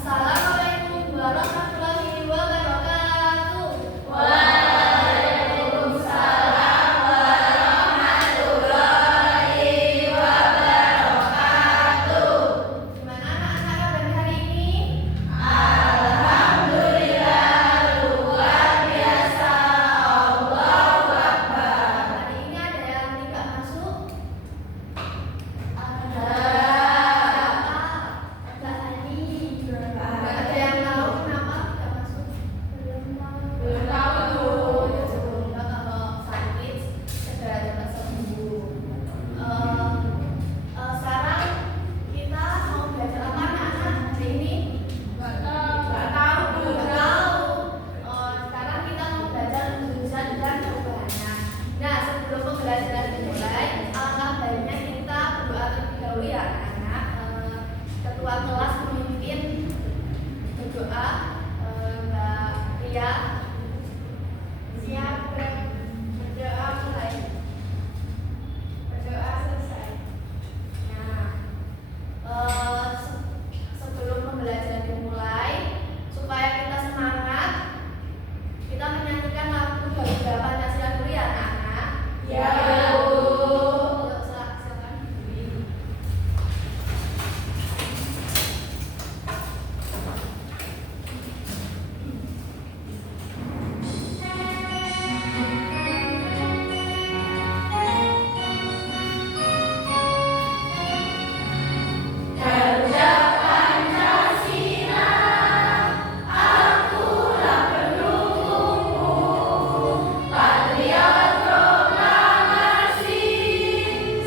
Assalamualaikum warahmatullahi wabarakatuh. Waalaikumsalam warahmatullahi wabarakatuh. Gimana anak-anak kabar hari ini? Alhamdulillah luar biasa. Allahu Akbar. Hari ini ada yang tidak masuk? Ada. Ada yang tahu kenapa tidak masuk? Belum tahu tuh. Semoga kalau sakit segera cepat sembuh. Sekarang kita mau belajar apa anak-anak hari ini? Nggak tahu tuh. Nggak tahu. Sekarang kita mau belajar jurusan dan perubahannya. Nah, sebelum pembelajaran dimulai, alangkah baiknya kita berdoa terlebih dahulu ya anak-anak. Ketua kelas memimpin berdoa. Mbak Ria, siap berdoa mulai. Berdoa selesai. Nah, sebelum pembelajaran dimulai, supaya kita semangat, kita menyanyikan lagu Garuda Pancasila dulu ya anak-anak. Ya, Bu. Silakan. Garuda Pancasila, akulah pendukungmu, patriot proklamasi,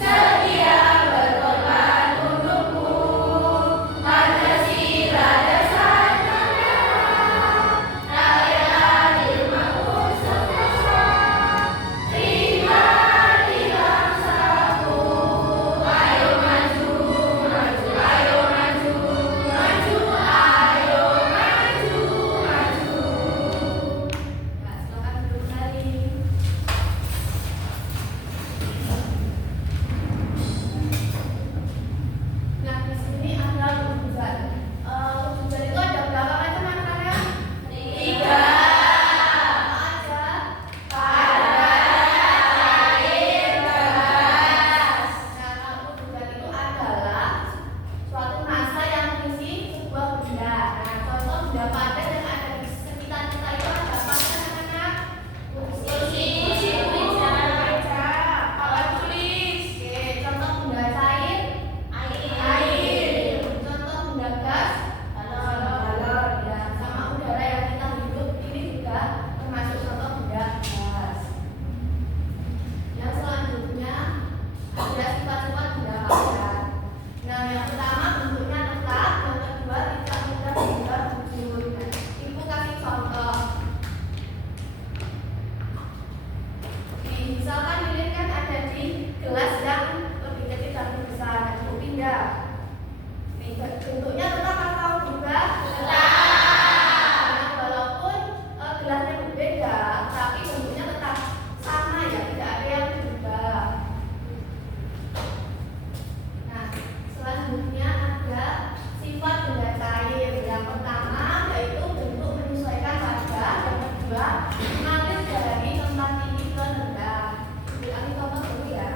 sedia berkorban untukmu. Pancasila dasar negara, rakyat adil makmur sejahtera, pribadi bangsaku. Ayo maju, maju, ayo maju, maju, ayo maju, maju. Nah, silakan duduk kembali. Nah, di sini ada lukisan. Lukisan itu ada berapa macam anak-anak? 3. Ada. Pada air keras. Nah, kalau lukisan itu adalah suatu massa yang mengisi sebuah benda. Nah, contoh benda padat yang ada di sekitar kita itu ada apa anak-anak? Kursi, meja, papan tulis, Oke, contoh benda cair. air, Contoh benda gas. Balon. Ya, sama udara yang kita hidup ini juga termasuk contoh benda gas. Yang selanjutnya ada sifat-sifat benda padat. Nah, yang pertama bentuknya tetap, yang kedua tidak mudah berubah wujud. Nah, Ibu kasih contoh. Nih, misalkan lilin kan ada di gelas yang lebih kecil dan lebih besar. Nah, Ibu pindah. Nih, bentuknya tetap atau berubah? Nah, walaupun gelasnya berbeda, tapi bentuknya tetap sama ya, tidak ada yang berubah. Nah, selanjutnya ada sifat benda cair. Yang pertama yaitu bentuk menyesuaikan wajah. Yang kedua, mengalir dari tempat tinggi ke rendah. Ambil contoh dulu ya.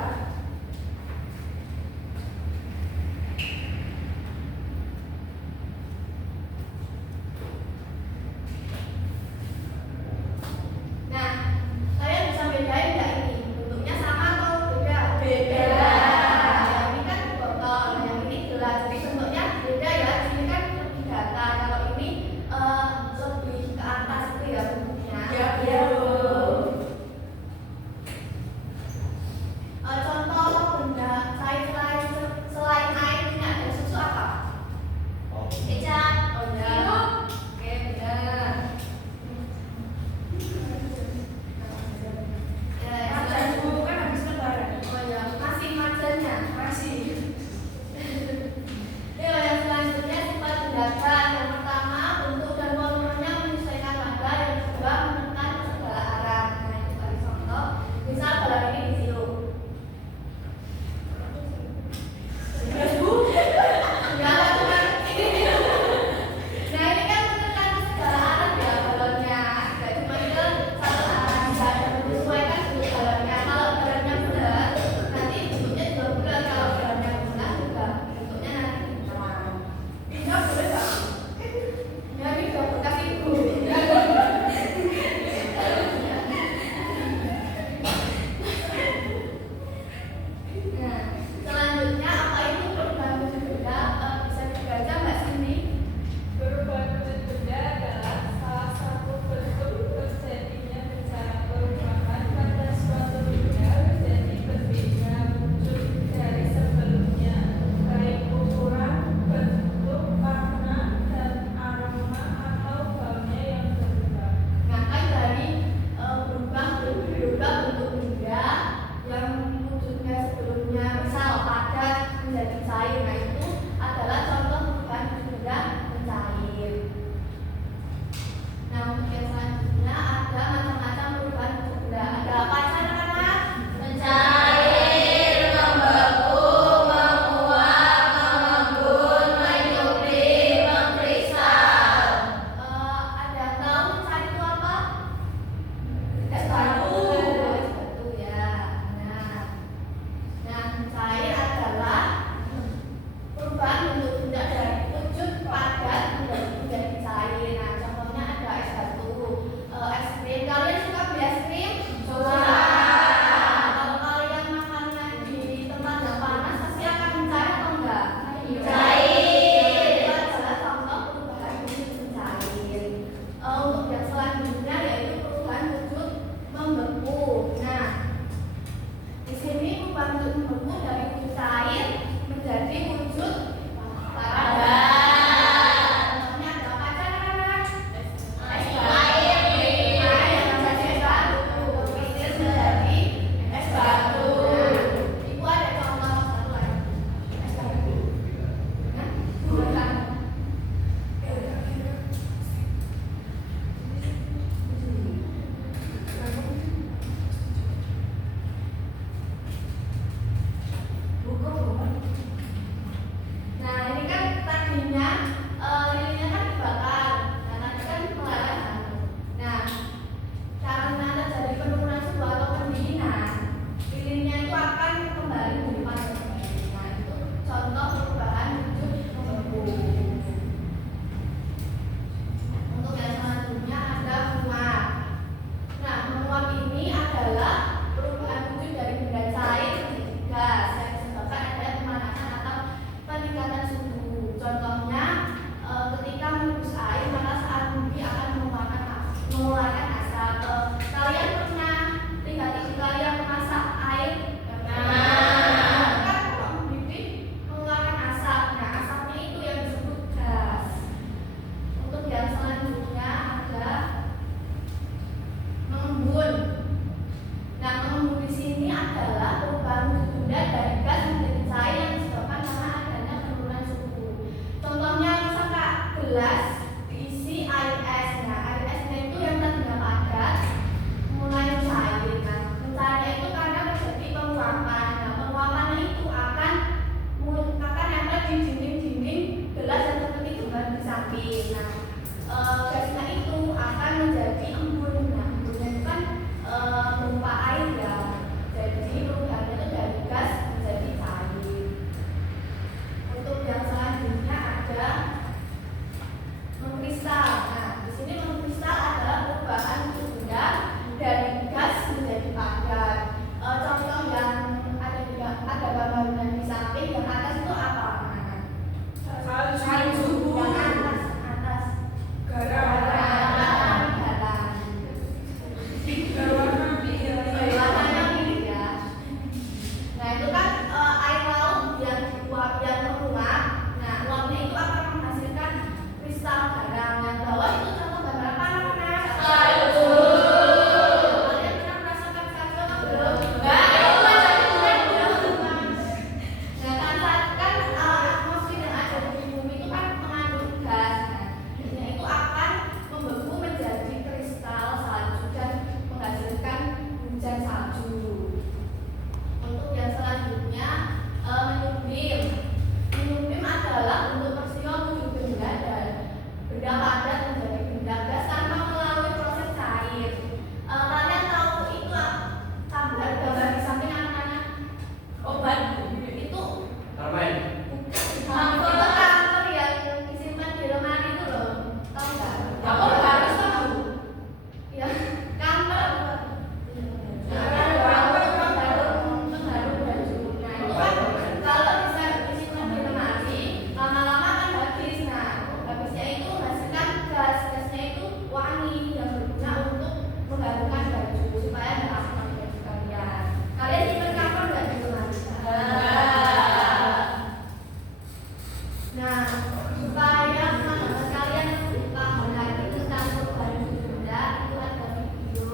Nah, supaya teman-teman kalian lebih paham lagi tentang perubahan suhu benda, itu ada video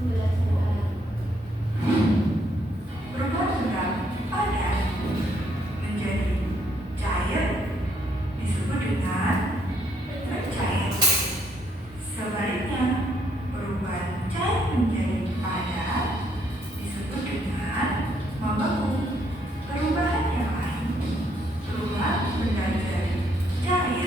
19. Perubahan benda padat menjadi cair disebut dengan mencair. Sebaliknya, perubahan cair menjadi padat disebut dengan membeku. Perubahan yang lain, perubahan benda dari cair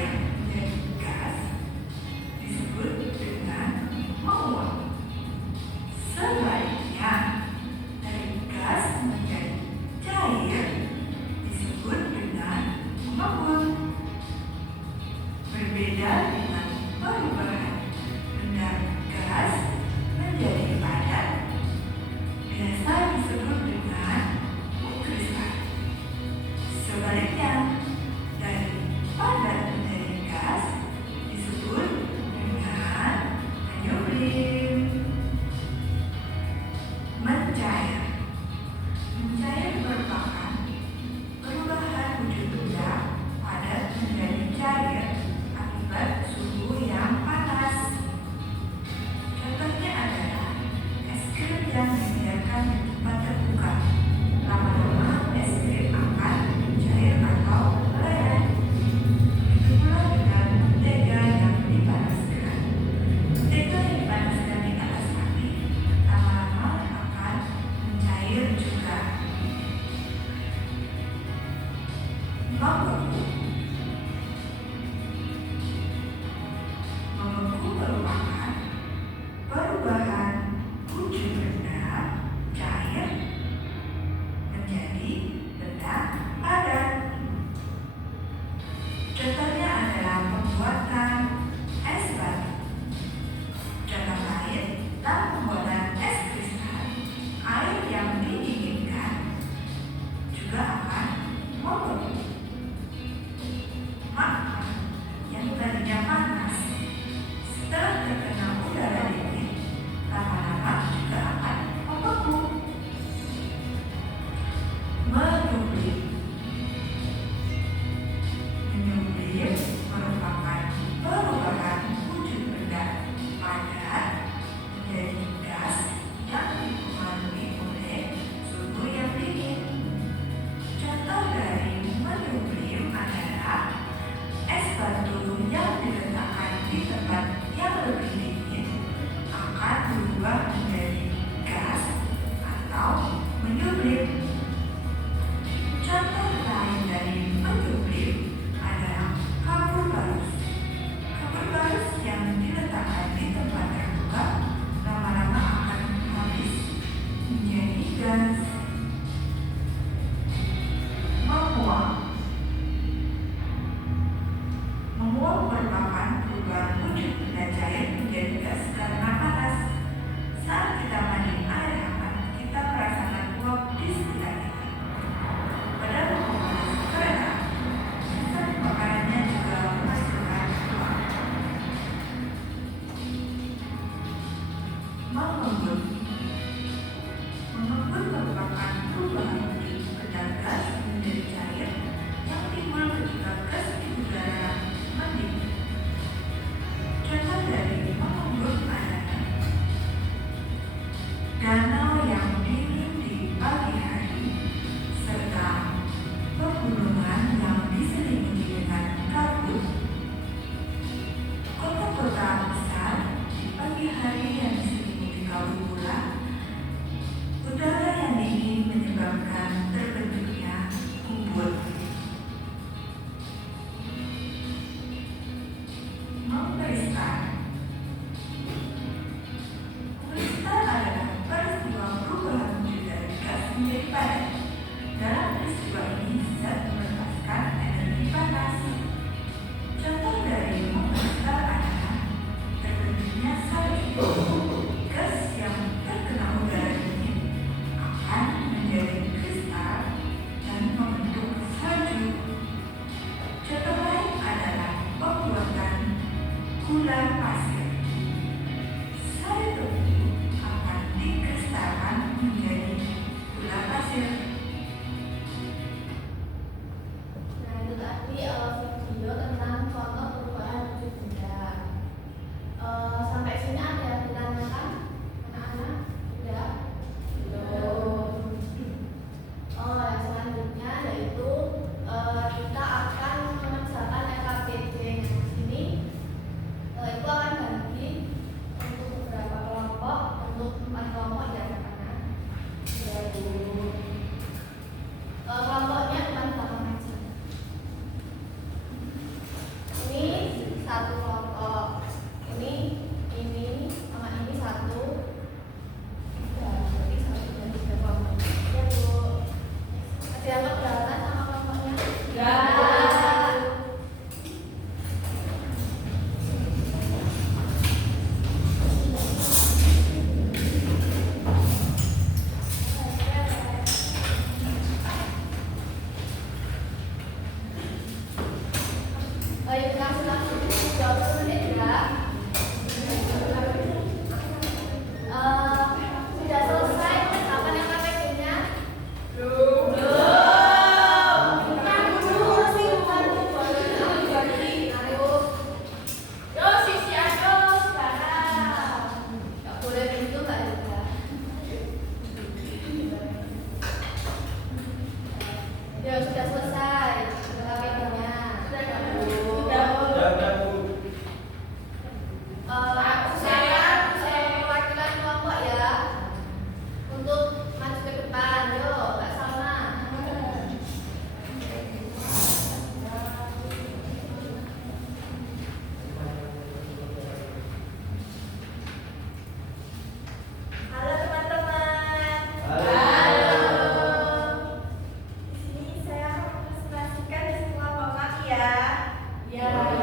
Baik, kasih waktu 20 menit ya. Sudah selesai persiapan yang KTP-nya? Belum. Yo, sisi ayo sekarang. Nggak boleh begitu Mbak Rita. Ya sudah selesai KTP-nya. Saya perwakilan kelompok ya untuk maju ke depan. Yo, Mbak Salma. Halo teman-teman. Di sini saya akan mempresentasikan di kelompok kaki ya. Ya.